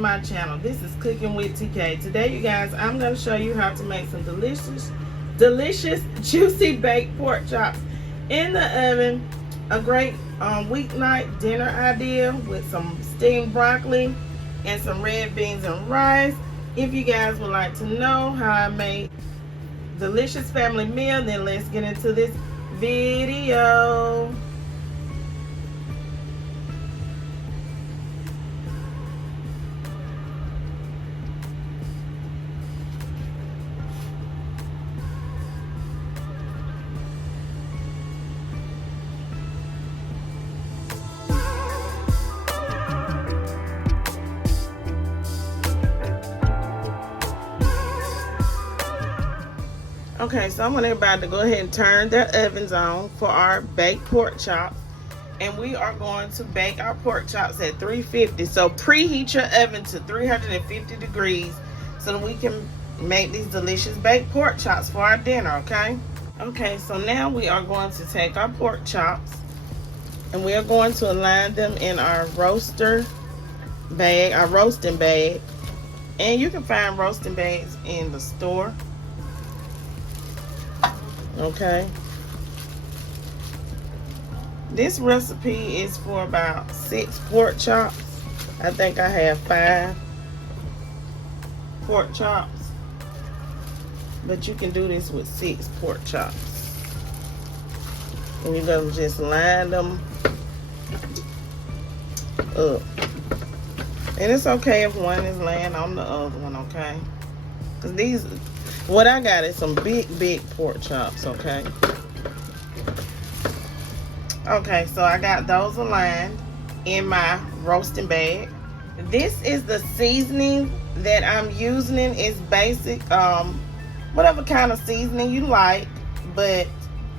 my channel. This is Cooking with TK. Today, you guys, I'm going to show you how to make some delicious, juicy baked pork chops in the oven. A great weeknight dinner idea with some steamed broccoli and some red beans and rice. If you guys would like to know how I make delicious family meal, then let's get into this video. Okay, so I'm about to go ahead and turn the ovens on for our baked pork chops. And we are going to bake our pork chops at 350. So preheat your oven to 350 degrees so that we can make these delicious baked pork chops for our dinner, okay? Okay, so now we are going to take our pork chops and we are going to align them in our roaster bag, our roasting bag. And you can find roasting bags in the store. Okay, this recipe is for about 6 pork chops. I think I have 5 pork chops, but you can do this with 6 pork chops. And you're gonna just line them up, and it's okay if one is laying on the other one, okay? Because these, what I got is some big pork chops, okay? Okay, so I got those aligned in my roasting bag. This is the seasoning that I'm using. It's basic, whatever kind of seasoning you like, but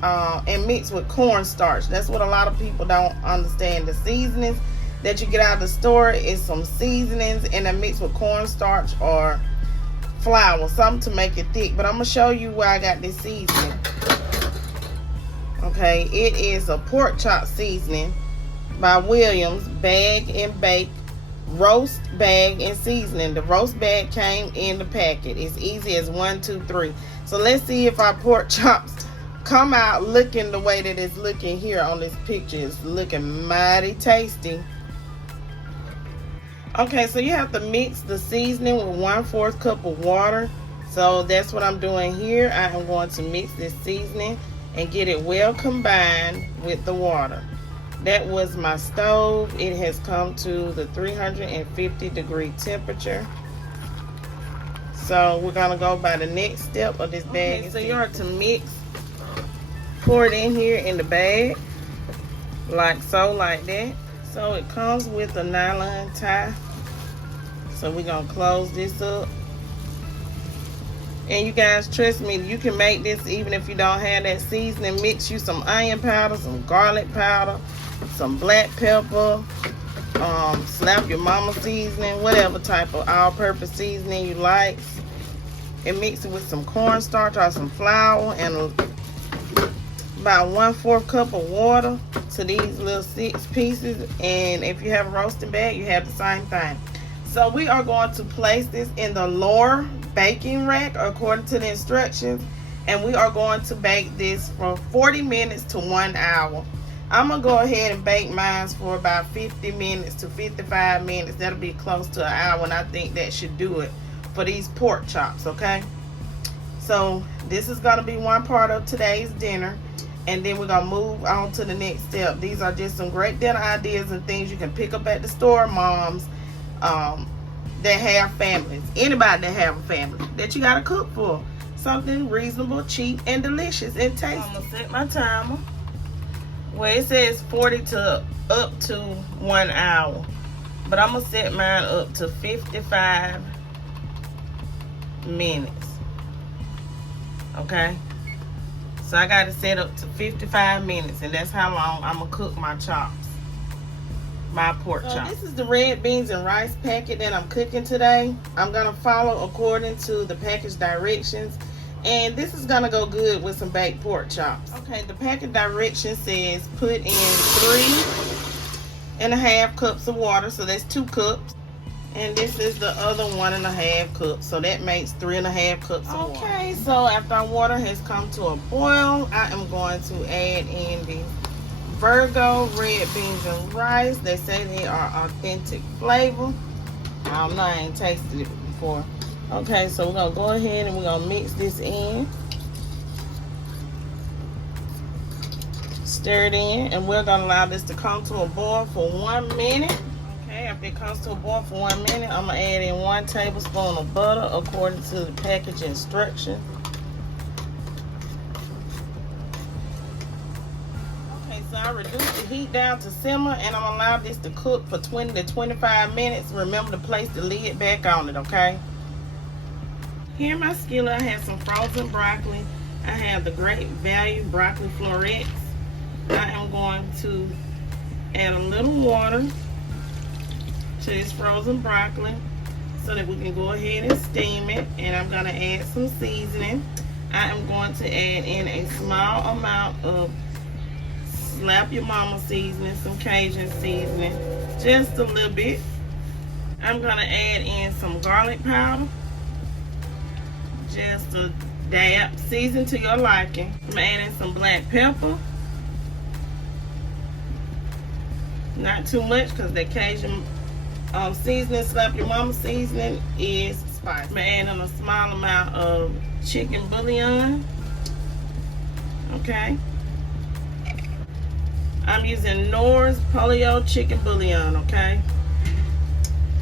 and mixed with cornstarch. That's what a lot of people don't understand. The seasonings that you get out of the store is some seasonings and they're mixed with cornstarch or flour, something to make it thick. But I'm gonna show you where I got this seasoning. Okay, it is a pork chop seasoning by Williams, bag and bake, roast bag and seasoning. The roast bag came in the packet. It's easy as 1, 2, 3. So let's see if our pork chops come out looking the way that it's looking here on this picture. It's looking mighty tasty. Okay, so you have to mix the seasoning with 1/4 cup of water. So that's what I'm doing here. I am going to mix this seasoning and get it well combined with the water. That was my stove. It has come to the 350 degree temperature. So we're gonna go by the next step of this bag. Okay, so you are to mix, pour it in here in the bag, like so, like that. So it comes with a nylon tie. So we're gonna close this up. And you guys, trust me, you can make this even if you don't have that seasoning. Mix you some onion powder, some garlic powder, some black pepper, slap your mama seasoning, whatever type of all-purpose seasoning you like. And mix it with some cornstarch or some flour and about 1/4 cup of water to these little 6 pieces. And if you have a roasting bag, you have the same thing. So we are going to place this in the lower baking rack according to the instructions, and we are going to bake this from 40 minutes to 1 hour. I'm gonna go ahead and bake mine for about 50 minutes to 55 minutes. That'll be close to an hour, and I think that should do it for these pork chops, okay? So this is gonna be one part of today's dinner, and then we're gonna move on to the next step. These are just some great dinner ideas and things you can pick up at the store, moms that have families, anybody that have a family that you gotta cook for. Something reasonable, cheap, and delicious and tasty. I'm gonna set my timer where it says 40 to up to 1 hour, but I'm gonna set mine up to 55 minutes. Okay, so I got it set up to 55 minutes, and that's how long I'm gonna cook my chops, my pork chops. This is the red beans and rice packet that I'm cooking today. I'm gonna follow according to the package directions, and this is gonna go good with some baked pork chops. Okay, the packet direction says put in 3.5 cups of water, so that's 2 cups. And this is the other 1.5 cups. So that makes 3.5 cups of water. Okay, so after our water has come to a boil, I am going to add in the Virgo red beans and rice. They say they are authentic flavor. I don't know, I ain't tasted it before. Okay, so we're gonna go ahead and we're gonna mix this in. Stir it in, and we're gonna allow this to come to a boil for 1 minute. Okay, after it comes to a boil for 1 minute, I'm gonna add in 1 tablespoon of butter according to the package instructions. Okay, so I reduced the heat down to simmer, and I'm gonna allow this to cook for 20 to 25 minutes. Remember to place the lid back on it, okay? Here in my skillet, I have some frozen broccoli. I have the Great Value broccoli florets. I am going to add a little water to this frozen broccoli so that we can go ahead and steam it. And I'm going to add some seasoning. I am going to add in a small amount of Slap Your Mama seasoning, some Cajun seasoning, just a little bit. I'm going to add in some garlic powder, just a dab, season to your liking. I'm adding some black pepper. Not too much because the Cajun seasoning, Slap Your Mama seasoning, is spicy. I'm adding a small amount of chicken bouillon. Okay. I'm using Knorr's Polio chicken bouillon, okay?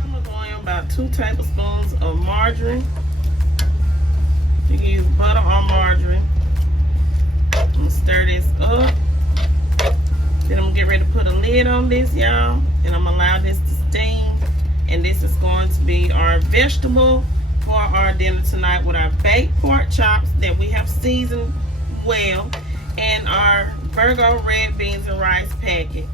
I'm going to go in about 2 tablespoons of margarine. You can use butter or margarine. I'm going to stir this up. Then I'm going to get ready to put a lid on this, y'all. And I'm going to allow this to steam. And this is going to be our vegetable for our dinner tonight with our baked pork chops that we have seasoned well. And our Virgo red beans and rice packet.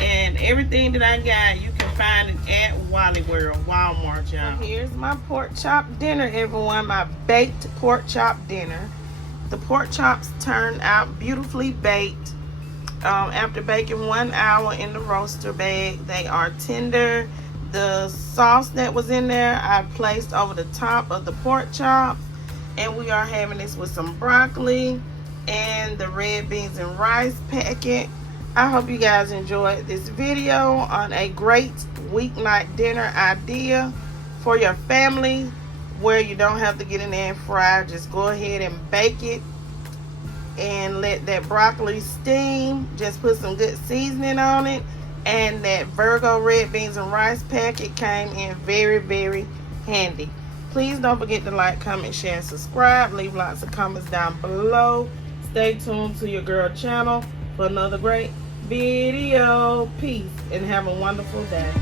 And everything that I got, you can find it at Wally World, Walmart, y'all. Here's my pork chop dinner, everyone. My baked pork chop dinner. The pork chops turned out beautifully baked. After baking 1 hour in the roaster bag, they are tender. The sauce that was in there, I placed over the top of the pork chops. And we are having this with some broccoli and the red beans and rice packet. I hope you guys enjoyed this video on a great weeknight dinner idea for your family where you don't have to get in there and fry. Just go ahead and bake it and let that broccoli steam. Just put some good seasoning on it, and that Virgo red beans and rice packet came in very, very handy. Please don't forget to like, comment, share, and subscribe. Leave lots of comments down below. Stay tuned to your girl channel for another great video. Peace and have a wonderful day.